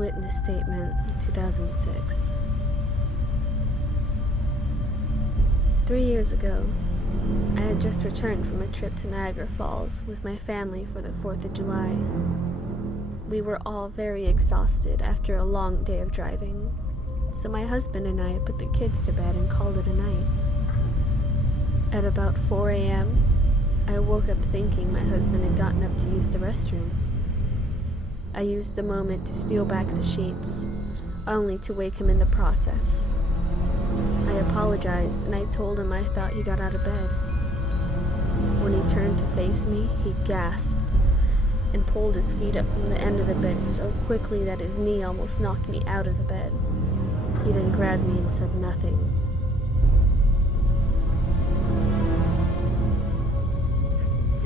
witness statement in 2006. 3 years ago, I had just returned from a trip to Niagara Falls with my family for the 4th of July. We were all very exhausted after a long day of driving, so my husband and I put the kids to bed and called it a night. At about 4 a.m., I woke up thinking my husband had gotten up to use the restroom. I used the moment to steal back the sheets, only to wake him in the process. I apologized and I told him I thought he got out of bed. When he turned to face me, he gasped and pulled his feet up from the end of the bed so quickly that his knee almost knocked me out of the bed. He then grabbed me and said nothing.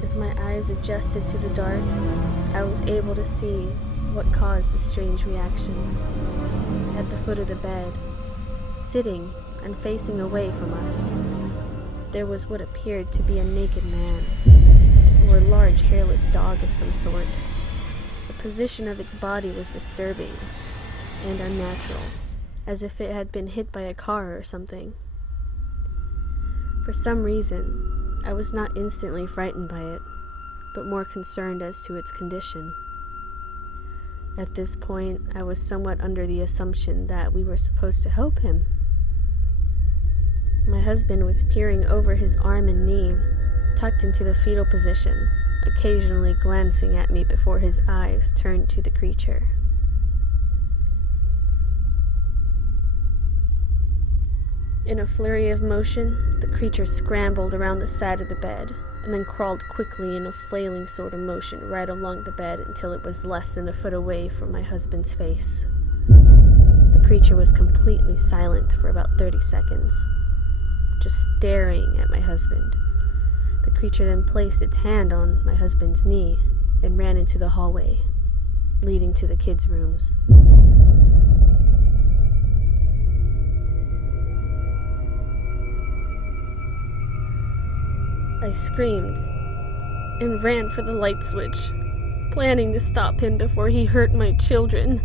As my eyes adjusted to the dark, I was able to see what caused the strange reaction. At the foot of the bed, sitting and facing away from us, there was what appeared to be a naked man, or a large hairless dog of some sort. The position of its body was disturbing and unnatural, as if it had been hit by a car or something. For some reason, I was not instantly frightened by it, but more concerned as to its condition. At this point, I was somewhat under the assumption that we were supposed to help him. My husband was peering over his arm and knee, tucked into the fetal position, occasionally glancing at me before his eyes turned to the creature. In a flurry of motion, the creature scrambled around the side of the bed, and then crawled quickly in a flailing sort of motion right along the bed until it was less than a foot away from my husband's face. The creature was completely silent for about 30 seconds, just staring at my husband. The creature then placed its hand on my husband's knee and ran into the hallway, leading to the kids' rooms. I screamed and ran for the light switch, planning to stop him before he hurt my children.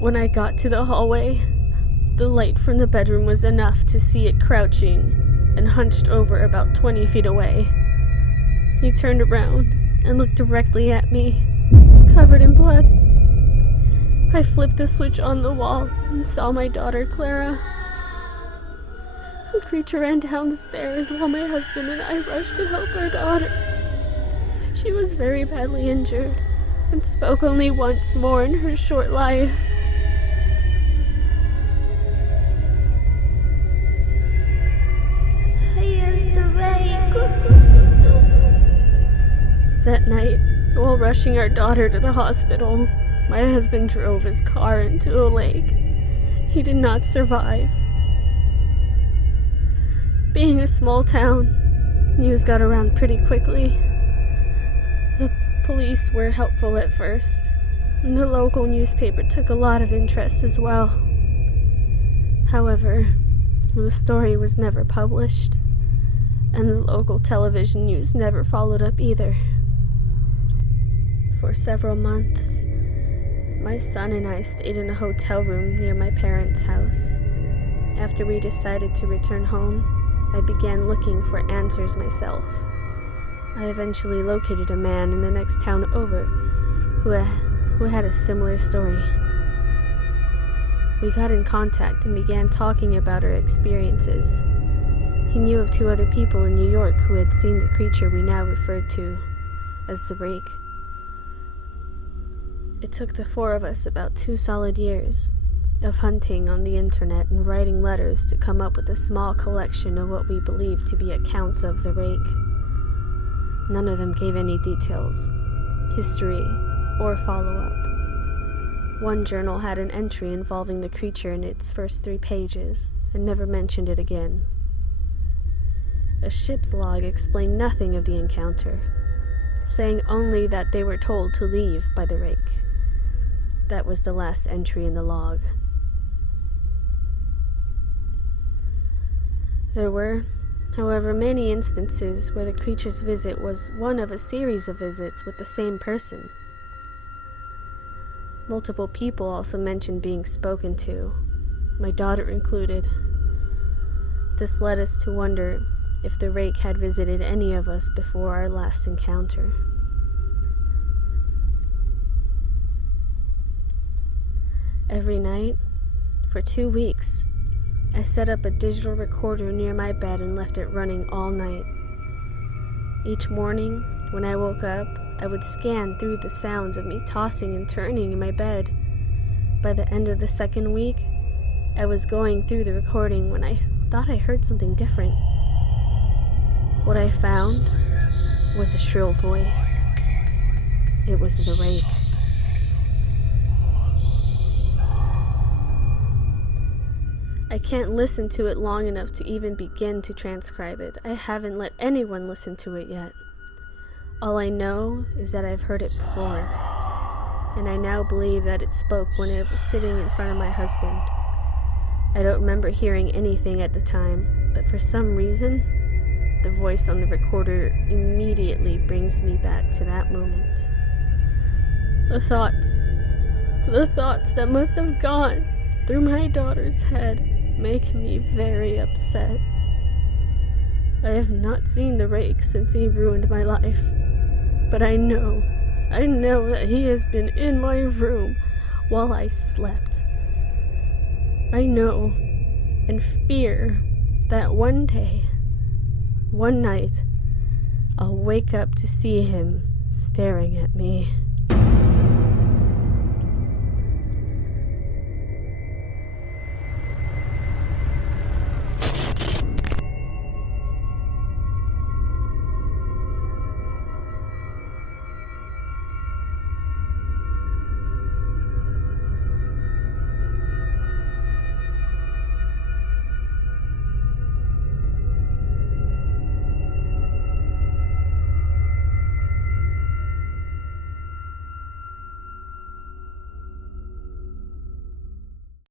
When I got to the hallway, the light from the bedroom was enough to see it crouching and hunched over about 20 feet away. He turned around and looked directly at me, covered in blood. I flipped the switch on the wall and saw my daughter, Clara. The creature ran down the stairs while my husband and I rushed to help our daughter. She was very badly injured and spoke only once more in her short life. That night, while rushing our daughter to the hospital, my husband drove his car into a lake. He did not survive. Being a small town, news got around pretty quickly. The police were helpful at first, and the local newspaper took a lot of interest as well. However, the story was never published, and the local television news never followed up either. For several months, my son and I stayed in a hotel room near my parents' house. After we decided to return home, I began looking for answers myself. I eventually located a man in the next town over who had a similar story. We got in contact and began talking about our experiences. He knew of 2 other people in New York who had seen the creature we now referred to as the Rake. It took the 4 of us about 2 solid years of hunting on the internet and writing letters to come up with a small collection of what we believed to be accounts of the Rake. None of them gave any details, history, or follow-up. One journal had an entry involving the creature in its first 3 pages, and never mentioned it again. A ship's log explained nothing of the encounter, saying only that they were told to leave by the Rake. That was the last entry in the log. There were, however, many instances where the creature's visit was one of a series of visits with the same person. Multiple people also mentioned being spoken to, my daughter included. This led us to wonder if the rake had visited any of us before our last encounter. Every night, for 2 weeks, I set up a digital recorder near my bed and left it running all night. Each morning, when I woke up, I would scan through the sounds of me tossing and turning in my bed. By the end of the second week, I was going through the recording when I thought I heard something different. What I found was a shrill voice. It was the rake. I can't listen to it long enough to even begin to transcribe it. I haven't let anyone listen to it yet. All I know is that I've heard it before, and I now believe that it spoke when I was sitting in front of my husband. I don't remember hearing anything at the time, but for some reason, the voice on the recorder immediately brings me back to that moment. The thoughts that must have gone through my daughter's head make me very upset. I have not seen the rake since he ruined my life, but I know that he has been in my room while I slept. I know and fear that one day, one night, I'll wake up to see him staring at me.